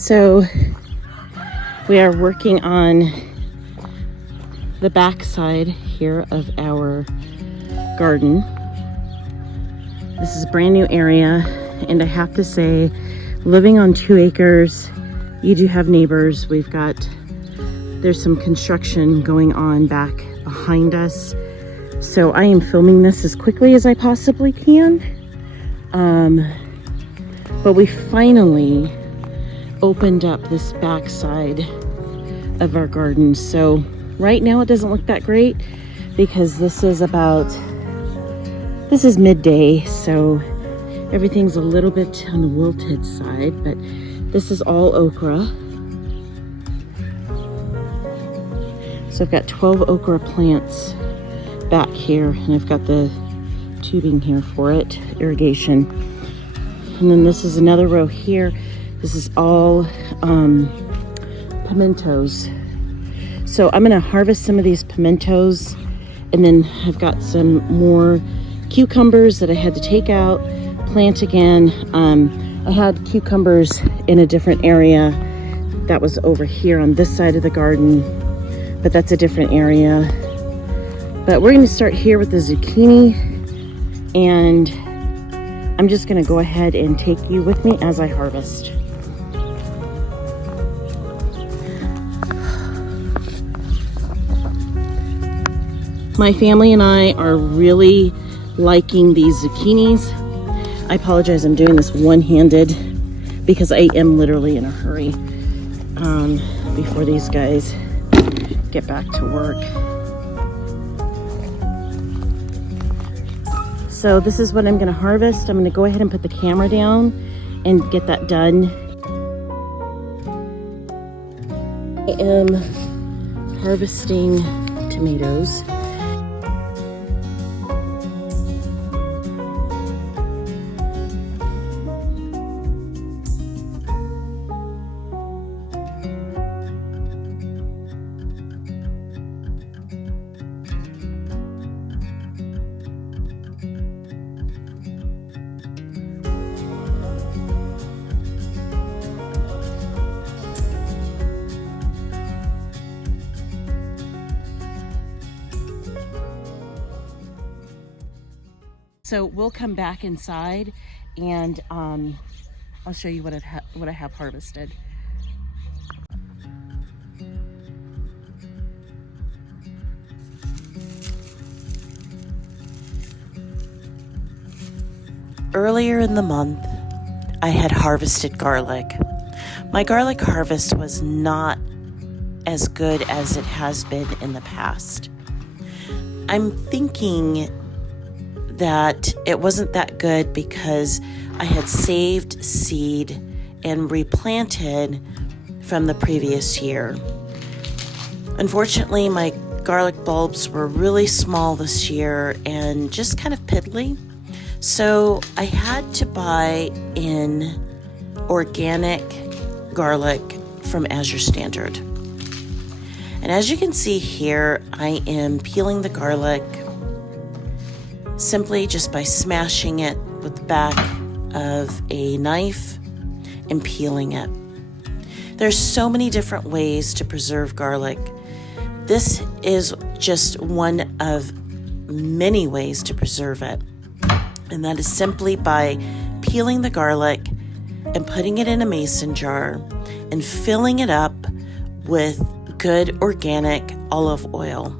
So we are working on the back side here of our garden. This is a brand new area, and I have to say, living on 2 acres, you do have neighbors. There's some construction going on back behind us. So I am filming this as quickly as I possibly can. But we finally opened up this back side of our garden. So right now it doesn't look that great because this is midday, so everything's a little bit on the wilted side, but this is all okra. So I've got 12 okra plants back here, and I've got the tubing here for it, irrigation. And then this is another row here. This is all pimentos. So I'm gonna harvest some of these pimentos, and then I've got some more cucumbers that I had to take out, plant again. I had cucumbers in a different area that was over here on this side of the garden, but that's a different area. But we're gonna start here with the zucchini, and I'm just gonna go ahead and take you with me as I harvest. My family and I are really liking these zucchinis. I apologize, I'm doing this one-handed because I am literally in a hurry before these guys get back to work. So this is what I'm gonna harvest. I'm gonna go ahead and put the camera down and get that done. I am harvesting tomatoes. So we'll come back inside, and I'll show you what I have harvested. Earlier in the month, I had harvested garlic. My garlic harvest was not as good as it has been in the past. I'm thinking that it wasn't that good because I had saved seed and replanted from the previous year. Unfortunately, my garlic bulbs were really small this year and just kind of piddly. So I had to buy in organic garlic from As Your Standard. And as you can see here, I am peeling the garlic simply just by smashing it with the back of a knife and peeling it. There's so many different ways to preserve garlic. This is just one of many ways to preserve it. And that is simply by peeling the garlic and putting it in a mason jar and filling it up with good organic olive oil.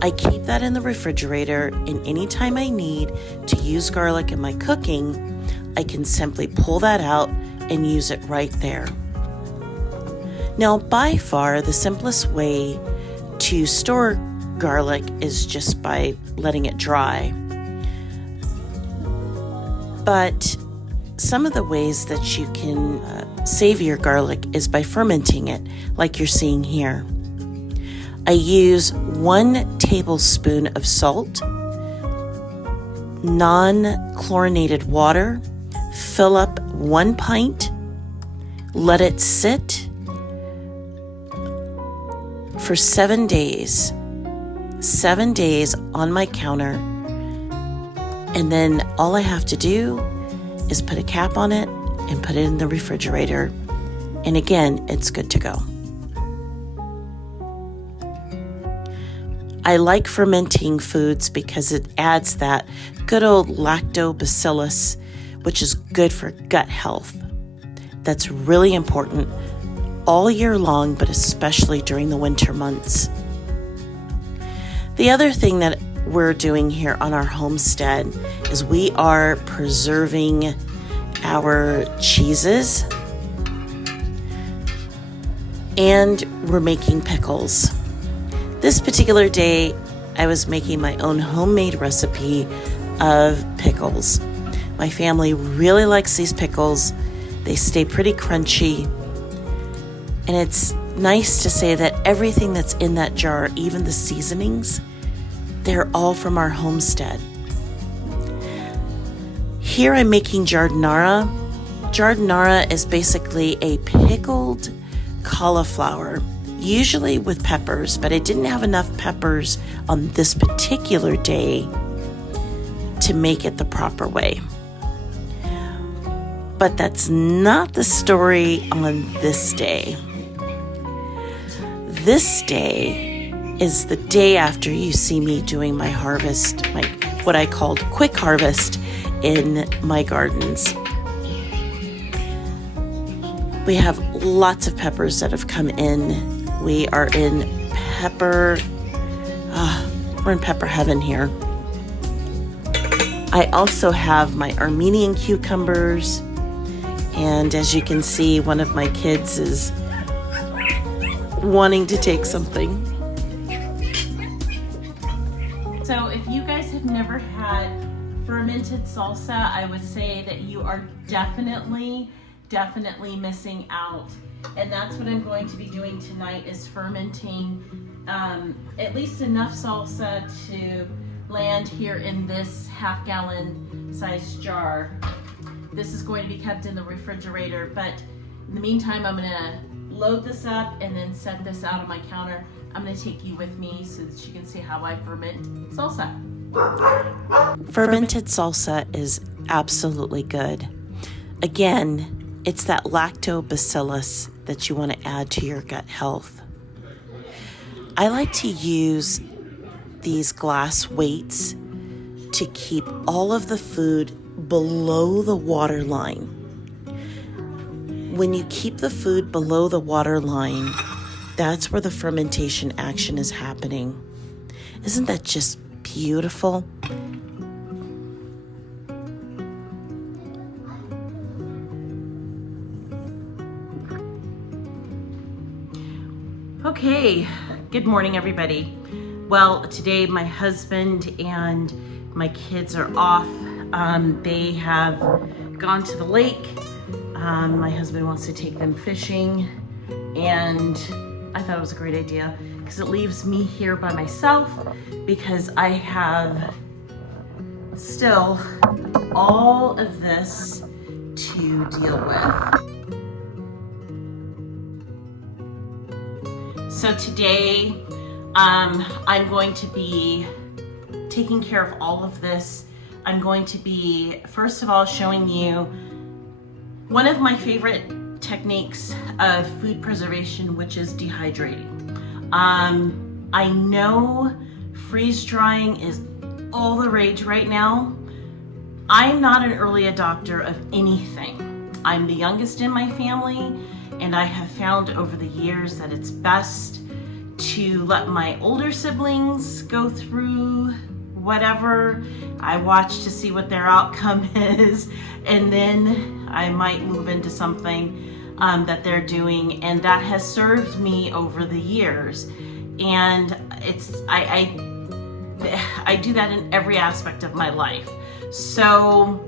I keep that in the refrigerator, and anytime I need to use garlic in my cooking, I can simply pull that out and use it right there. Now, by far, the simplest way to store garlic is just by letting it dry. But some of the ways that you can save your garlic is by fermenting it, like you're seeing here. I use 1 tablespoon of salt, non-chlorinated water, fill up 1 pint, let it sit for 7 days. 7 days on my counter, and then all I have to do is put a cap on it and put it in the refrigerator, And again, it's good to go. I like fermenting foods because it adds that good old lactobacillus, which is good for gut health. That's really important all year long, but especially during the winter months. The other thing that we're doing here on our homestead is we are preserving our cheeses and we're making pickles. This particular day, I was making my own homemade recipe of pickles. My family really likes these pickles. They stay pretty crunchy. And it's nice to say that everything that's in that jar, even the seasonings, they're all from our homestead. Here I'm making jardinara. Jardinara is basically a pickled cauliflower, usually with peppers, but I didn't have enough peppers on this particular day to make it the proper way. But that's not the story on this day. This day is the day after you see me doing my harvest, what I called quick harvest in my gardens. We have lots of peppers that have come in. We are in pepper, we're in pepper heaven here. I also have my Armenian cucumbers, and as you can see, one of my kids is wanting to take something. So if you guys have never had fermented salsa, I would say that you are definitely missing out. And that's what I'm going to be doing tonight, is fermenting at least enough salsa to land here in this half-gallon size jar. This is going to be kept in the refrigerator, but in the meantime, I'm gonna load this up and then set this out on my counter. I'm gonna take you with me so that you can see how I ferment salsa. Fermented salsa is absolutely good. Again, it's that lactobacillus that you want to add to your gut health. I like to use these glass weights to keep all of the food below the water line. When you keep the food below the water line, that's where the fermentation action is happening. Isn't that just beautiful? Okay, good morning everybody. Well, today my husband and my kids are off. They have gone to the lake. My husband wants to take them fishing, and I thought it was a great idea because it leaves me here by myself because I have still all of this to deal with. So today, I'm going to be taking care of all of this. I'm going to be, first of all, showing you one of my favorite techniques of food preservation, which is dehydrating. I know freeze drying is all the rage right now. I'm not an early adopter of anything. I'm the youngest in my family, and I have found over the years that it's best to let my older siblings go through whatever. I watch to see what their outcome is, and then I might move into something that they're doing, and that has served me over the years. And I do that in every aspect of my life. So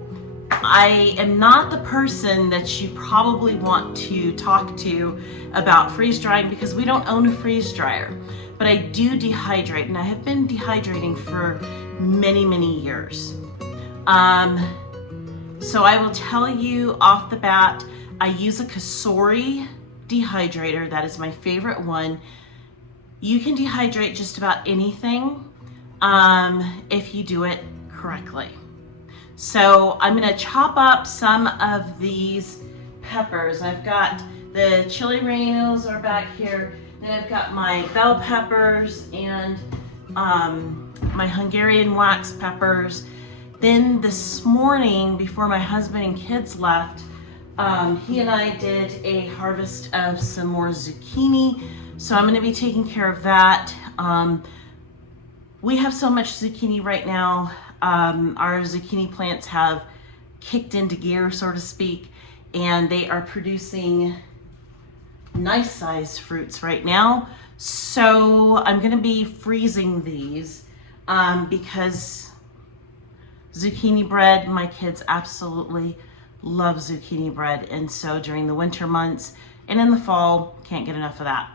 I am not the person that you probably want to talk to about freeze drying because we don't own a freeze dryer, but I do dehydrate, and I have been dehydrating for many years. So I will tell you off the bat, I use a Kasori dehydrator. That is my favorite one. You can dehydrate just about anything if you do it correctly. So I'm gonna chop up some of these peppers. I've got the chili rellenos are back here. Then I've got my bell peppers and my Hungarian wax peppers. Then this morning, before my husband and kids left, he and I did a harvest of some more zucchini. So I'm gonna be taking care of that. We have so much zucchini right now. Our zucchini plants have kicked into gear, so to speak, and they are producing nice sized fruits right now. So I'm gonna be freezing these because zucchini bread, my kids absolutely love zucchini bread, and so during the winter months and in the fall, can't get enough of that.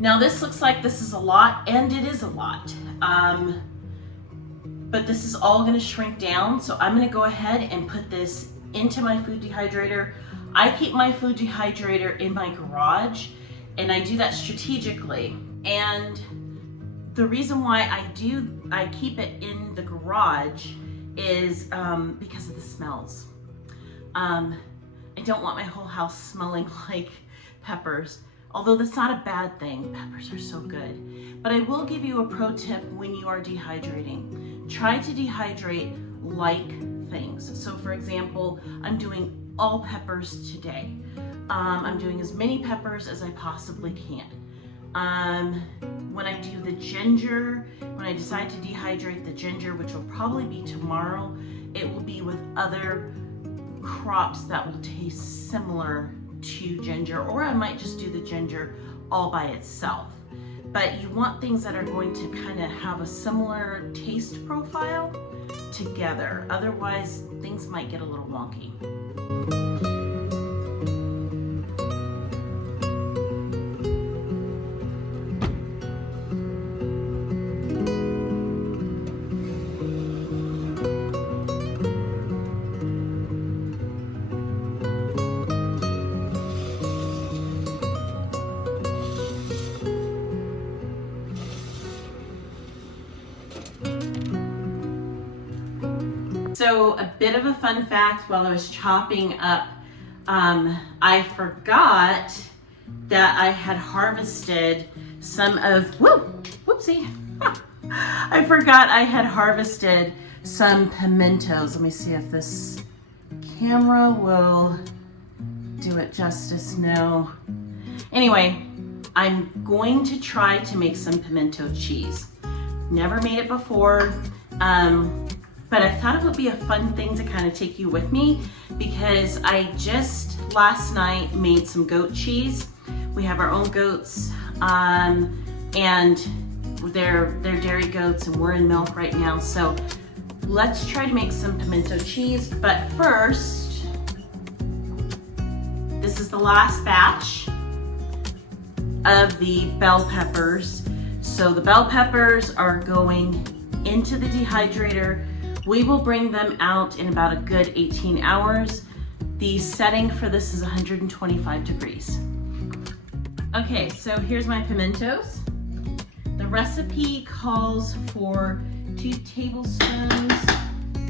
Now this looks like this is a lot, and it is a lot. But this is all gonna shrink down, so I'm gonna go ahead and put this into my food dehydrator. I keep my food dehydrator in my garage, and I do that strategically. And the reason why I keep it in the garage is because of the smells. I don't want my whole house smelling like peppers. Although that's not a bad thing, peppers are so good. But I will give you a pro tip when you are dehydrating. Try to dehydrate like things. So for example, I'm doing all peppers today. I'm doing as many peppers as I possibly can. When I do the ginger, when I decide to dehydrate the ginger, which will probably be tomorrow, it will be with other crops that will taste similar to ginger, or I might just do the ginger all by itself. But you want things that are going to kind of have a similar taste profile together. Otherwise, things might get a little wonky. So a bit of a fun fact, while I was chopping up, I forgot that I had harvested some of, whoopsie. I forgot I had harvested some pimentos. Let me see if this camera will do it justice. No. Anyway, I'm going to try to make some pimento cheese. Never made it before. But I thought it would be a fun thing to kind of take you with me, because I just last night made some goat cheese. We have our own goats, and they're dairy goats, and we're in milk right now. So let's try to make some pimento cheese. But first, this is the last batch of the bell peppers. So the bell peppers are going into the dehydrator. We will bring them out in about a good 18 hours. The setting for this is 125 degrees. Okay, so here's my pimentos. The recipe calls for 2 tablespoons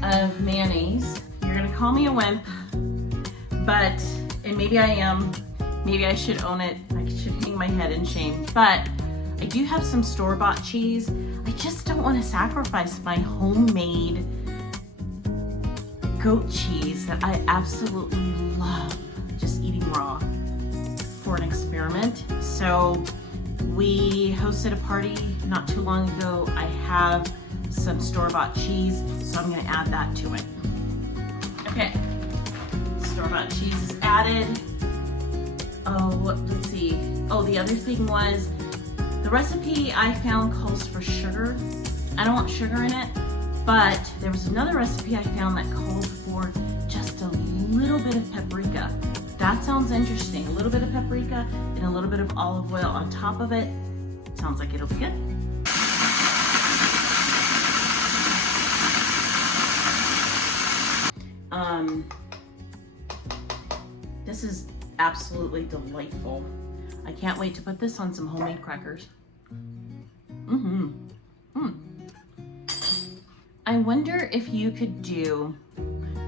of mayonnaise. You're gonna call me a wimp, but, and maybe I am, maybe I should own it. I should hang my head in shame, but I do have some store-bought cheese. I just don't want to sacrifice my homemade goat cheese that I absolutely love just eating raw for an experiment. So we hosted a party not too long ago. I have some store-bought cheese, so I'm going to add that to it. Okay, store-bought cheese is added. Oh, let's see. Oh, the other thing was, the recipe I found calls for sugar. I don't want sugar in it, but there was another recipe I found that called for just a little bit of paprika. That sounds interesting. A little bit of paprika and a little bit of olive oil on top of it. Sounds like it'll be good. This is absolutely delightful. I can't wait to put this on some homemade crackers. I wonder if you could do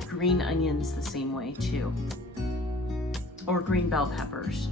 green onions the same way too, or green bell peppers.